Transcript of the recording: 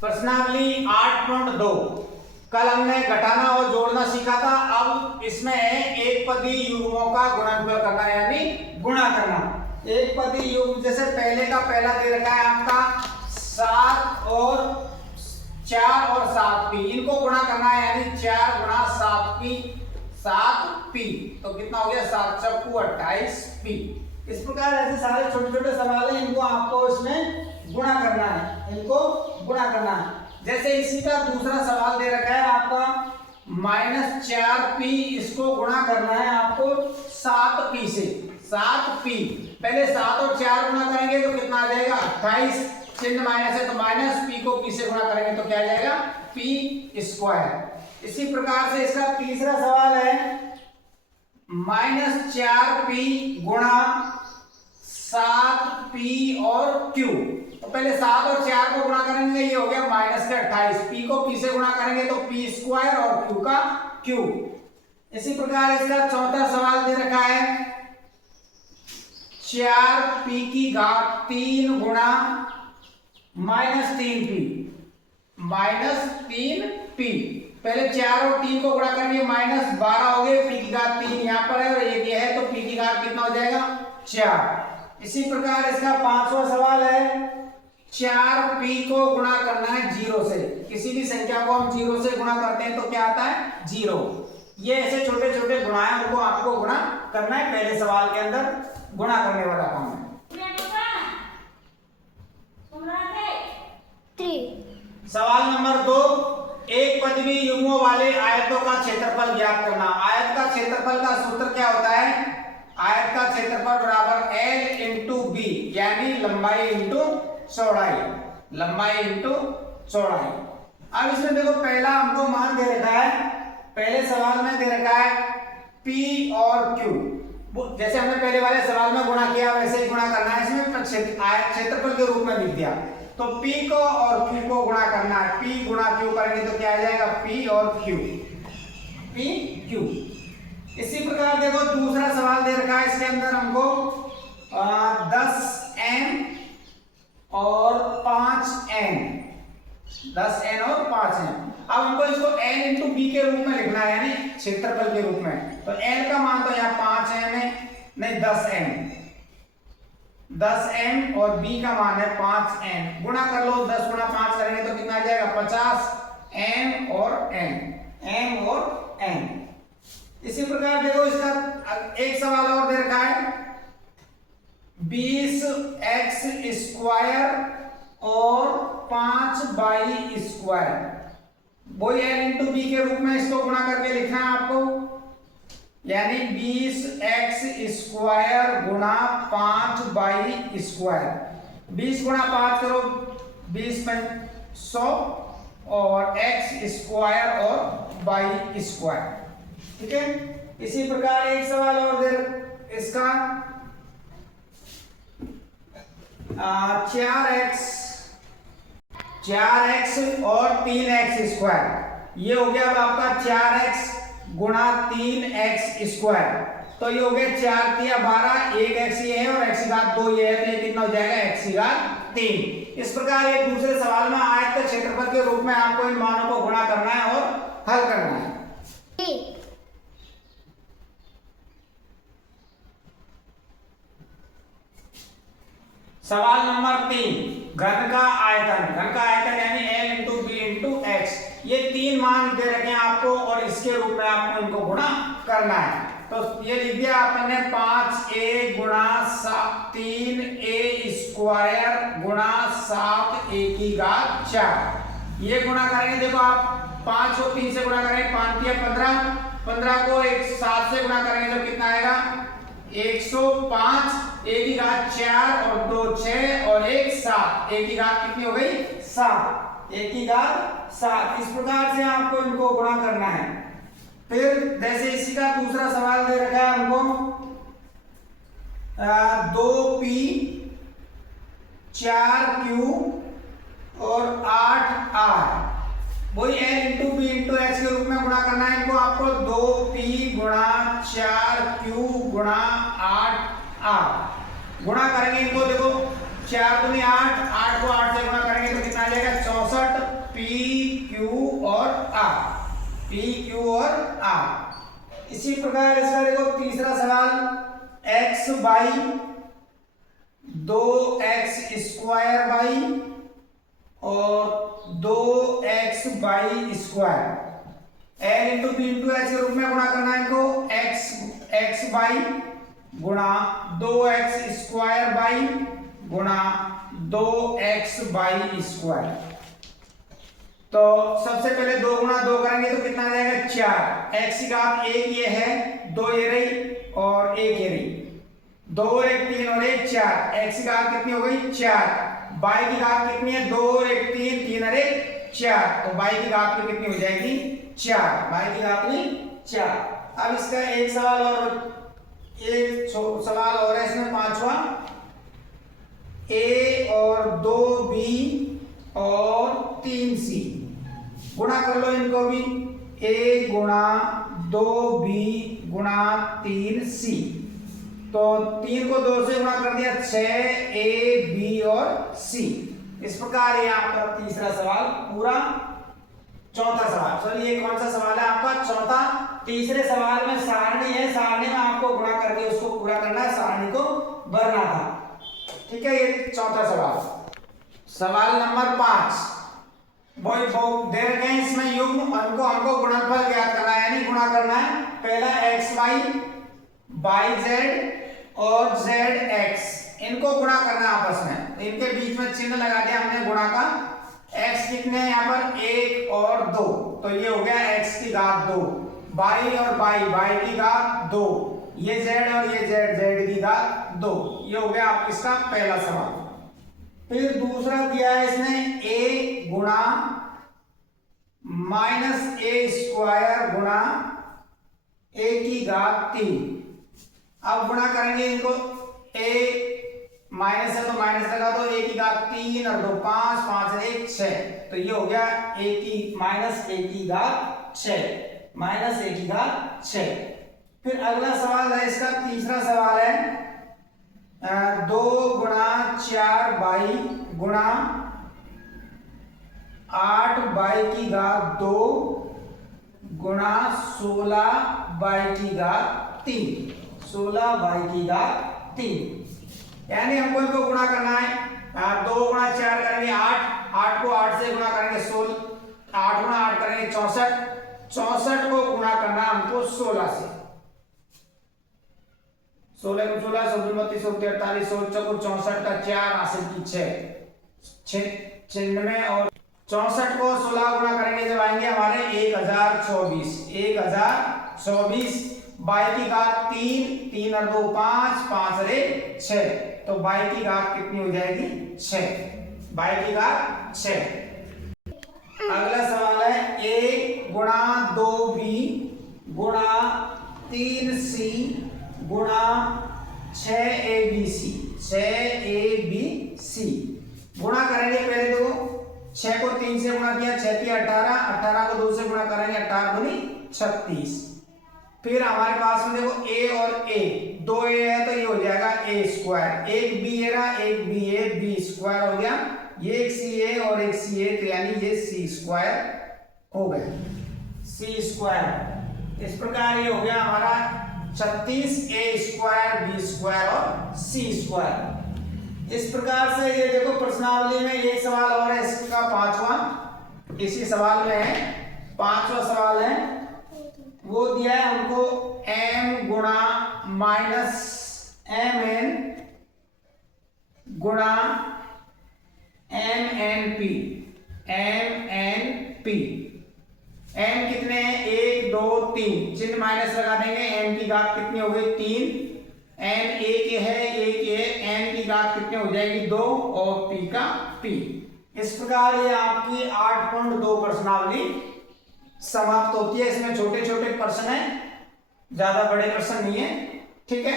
प्रश्नावली 8.2 कल हमने घटाना और जोड़ना सीखा था। अब इसमें एक पदी युग्मों का गुणनफल करना यानी गुणा करना। एक पदी युग्म जैसे पहले का पहला दे रखा है आपका 7 और 4 और 7p, इनको गुणा करना है यानी 4 गुणा 7p 7p, तो कितना हो गया 7 चौकू 28p। इस प्रकार ऐसे सारे छोटे छोटे सवाल हैं, इनको आपको इसमें गुणा करना है, इनको गुणा करना है। जैसे इसी का दूसरा सवाल दे रखा है आपका -4p, इसको गुणा करना है आपको 7p से। 7p पहले 7 और 4 गुणा करेंगे तो कितना आ जाएगा 28, चिन्ह माइनस है तो माइनस, p को p से गुणा करेंगे तो क्या आ जाएगा p²। इसी प्रकार से इसका तीसरा सवाल है -4p गुणा 7p और q। तो पहले 7 और 4 को गुणा करेंगे, ये हो गया -28, p को p से गुणा करेंगे तो p² और q का q। इसी प्रकार इसका चौथा सवाल दे रखा है 4p की घात 3 गुणा -3p। -3p पहले 4 और 3 को गुणा करेंगे -12 हो गए, p की घात 3 यहाँ पर है और ये है तो p की घात कितना हो जाएगा 4। इसी प्रकार इसका पांचवा सवाल है 4p को गुणा करना है 0 से। किसी भी संख्या को हम 0 से गुणा करते हैं तो क्या आता है 0। ये ऐसे छोटे छोटे गुणा है, उनको आपको गुणा करना है। पहले सवाल के अंदर गुणा करने वाला काम है। सवाल नंबर 2, एक पदवी युग्मों वाले आयतों का क्षेत्रफल ज्ञात करना। आयत का क्षेत्रफल का सूत्र क्या होता है? आयत का क्षेत्रफल बराबर L इंटू बी, यानी लंबाई इंटू चौड़ाई, लंबाई इंटू चौड़ाई। अब इसमें देखो पहला हमको मान दे रखा है, पहले सवाल में दे रखा है P और Q। जैसे हमने पहले वाले सवाल में गुणा किया वैसे ही गुणा करना है। इसमें आयत क्षेत्रफल के रूप में लिख दिया तो P को और Q को गुणा करना है। P गुणा Q करेंगे तो क्या आ जाएगा P और Q, P Q। इसी प्रकार देखो दूसरा सवाल दे रखा है, इसके अंदर हमको 10n और 5n, 10n और 5n। अब हमको इसको n इंटू बी के रूप में लिखना है, यानी क्षेत्रफल के रूप में। तो n का मान तो यहाँ 5n है, नहीं 10n और b का मान है 5n। गुणा कर लो, 10 गुणा 5 करेंगे तो कितना आ जाएगा 50, m और n। इसी प्रकार देखो इसका एक सवाल और दे रखा है 20x² और 5y²। वही l इंटू बी के रूप में इसको गुणा करके लिखना है आपको, यानी 20x² गुणा 5y²। 20 गुणा 5 करो 20 में 100 और x² और y²। ठीक है। इसी प्रकार एक सवाल और दे इसका 4x और 3x²। ये हो गया अब आपका 4x गुणा 3x²। तो ये हो गया 4 तिया 12, 1x ये है और x की घात 2 ये है, तो ये कितना हो जाएगा x की घात 3। इस प्रकार एक दूसरे सवाल में आयत के क्षेत्रफल के रूप में आपको इन मानों को गुणा करना है और हल करना है। सवाल नंबर 3, घन का आयतन। घन का आयतन यानी L into B into X. ये 3 मान दे रखे हैं आपको और इसके रूप में आपको इनको गुणा करना है। तो ये लिख दिया आपने 5a गुणा 3a² गुणा 7a की घात 4। ये गुणा करेंगे, देखो आप 5 को 3 से गुणा करेंगे 5 तिया 15, 15 को 7 से गुणा करेंगे तो कितना आएगा 105, a की घात 4 और 2 6 और 1 7, a की घात कितनी हो गई 7, a की घात 7। इस प्रकार से आपको इनको गुणा करना है। फिर जैसे इसी का दूसरा सवाल दे रखा है हमको 2p 4q और 8r। वही l into B into X के रूप में गुणा करना है इनको आपको। 2p गुणा 4q गुणा 8r गुणा करेंगे इनको। देखो 4 दूनी 8, 8 को 8 से गुणा करेंगे तो कितना आ जाएगा 64 पी क्यू और आर, पी क्यू और आर। इसी प्रकार इसका देखो तीसरा सवाल, एक्स बाई 2x² और 2x by square L into B into H के रूप में गुणा करना है इनको। एक्स बाई गुणा 2x² बाई गुणा 2x बाई स्क्वायर। तो सबसे पहले 2 गुणा 2 करेंगे तो कितना आ जाएगा 4। एक्स की घात 1 ये है, 2 ये रही और 1 ये रही, 2 और 1 3 और 1 4। एक्स की घात कितनी हो गई 4। बाई की घात कितनी है 2 और 1 3, 3 और 1 4। तो बाई की घात में कितनी हो जाएगी 4, बाई की घात में 4। अब इसका एक सवाल और है इसमें पांचवा, a और 2b और 3c गुणा कर लो इनको भी। a गुणा 2b गुणा 3c, तो 3 को 2 से गुणा कर दिया 6a b और c। इस प्रकार ये आपका तीसरा सवाल पूरा। चौथा सवाल, सॉरी ये कौन सा सवाल है आपका चौथा। तीसरे सवाल में सारणी है, सारणी में आपको गुणा करके उसको पूरा करना है, सारणी को भरना था। ठीक है, ये चौथा सवाल। सवाल नंबर 5 दे रखे हैं इसमें युग्म, हमको गुणनफल ज्ञात करना है, यानी गुणा करना है। पहला एक्स वाई, बाई जेड और जेड एक्स, इनको गुणा करना है आपस में। तो इनके बीच में चिन्ह लगा दिया हमने गुणा का। x कितने हैं यहाँ पर 1 और 2, तो ये हो गया x की घात 2। बाई और बाई की घात 2, ये z और ये z की घात 2। ये हो गया आप इसका पहला सवाल। फिर दूसरा दिया है इसने a गुणा -a² गुणा a की घात 3। अब गुणा करेंगे इनको, a माइनस है तो माइनस लगा दो, a की घात 3 और 2 5, 5 और 1 6। तो ये हो गया a की घात 6, माइनस a की घात 6। फिर अगला सवाल है इसका तीसरा सवाल है 2 गुणा 4 बाई गुणा 8 बाई की घात 2 गुणा 16 बाई की घात 3, 16 बाई की घात 3। यानी हमको इनको गुणा करना है। 2 गुणा 4 करेंगे 8, 8 को 8 से गुणा करेंगे 16, 8 गुणा 8 करेंगे 64, 64 को गुणा करना हमको 16 से। 16 को 16, 32, 48, 64 का 4 हासिल की 6, 96 और 64 को 16 गुणा करेंगे जब आएंगे हमारे 1024, 1024 बाई की घात 3, 3 और 2 5, 5 और 1 6। तो बाई की घात कितनी हो जाएगी 6, बाई की घात 6। अगला सवाल है a गुणा 2b गुणा 3c गुणा 6abc, 6abc गुणा करेंगे। पहले देखो 6 को 3 से गुणा किया, 6 की 18, 18 को 2 से गुणा करेंगे 18 दूनी 36। फिर हमारे पास में देखो a और a, 2a है तो ये हो जाएगा a², एक b है ना, एक b है, b² हो गया। ये एक c है और एक c है, तो यानी ये c² हो गया, c²। इस प्रकार ये हो गया हमारा 36 a² b² और c²। इस प्रकार से ये देखो प्रश्नावली में एक सवाल और है, इसका 5वां इसी सवाल में है। 5वां सवाल है वो दिया है हमको m गुणा -mn गुणा mnp, m कितने हैं 1 2 3, चिन्ह माइनस लगा देंगे। m की घात कितनी हो गई 3, n एक है, एक है, n की घात कितनी हो जाएगी 2 और p का p। इस प्रकार ये आपकी 8.2 प्रश्नावली समाप्त होती है। इसमें छोटे छोटे प्रश्न हैं, ज्यादा बड़े प्रश्न नहीं है। ठीक है।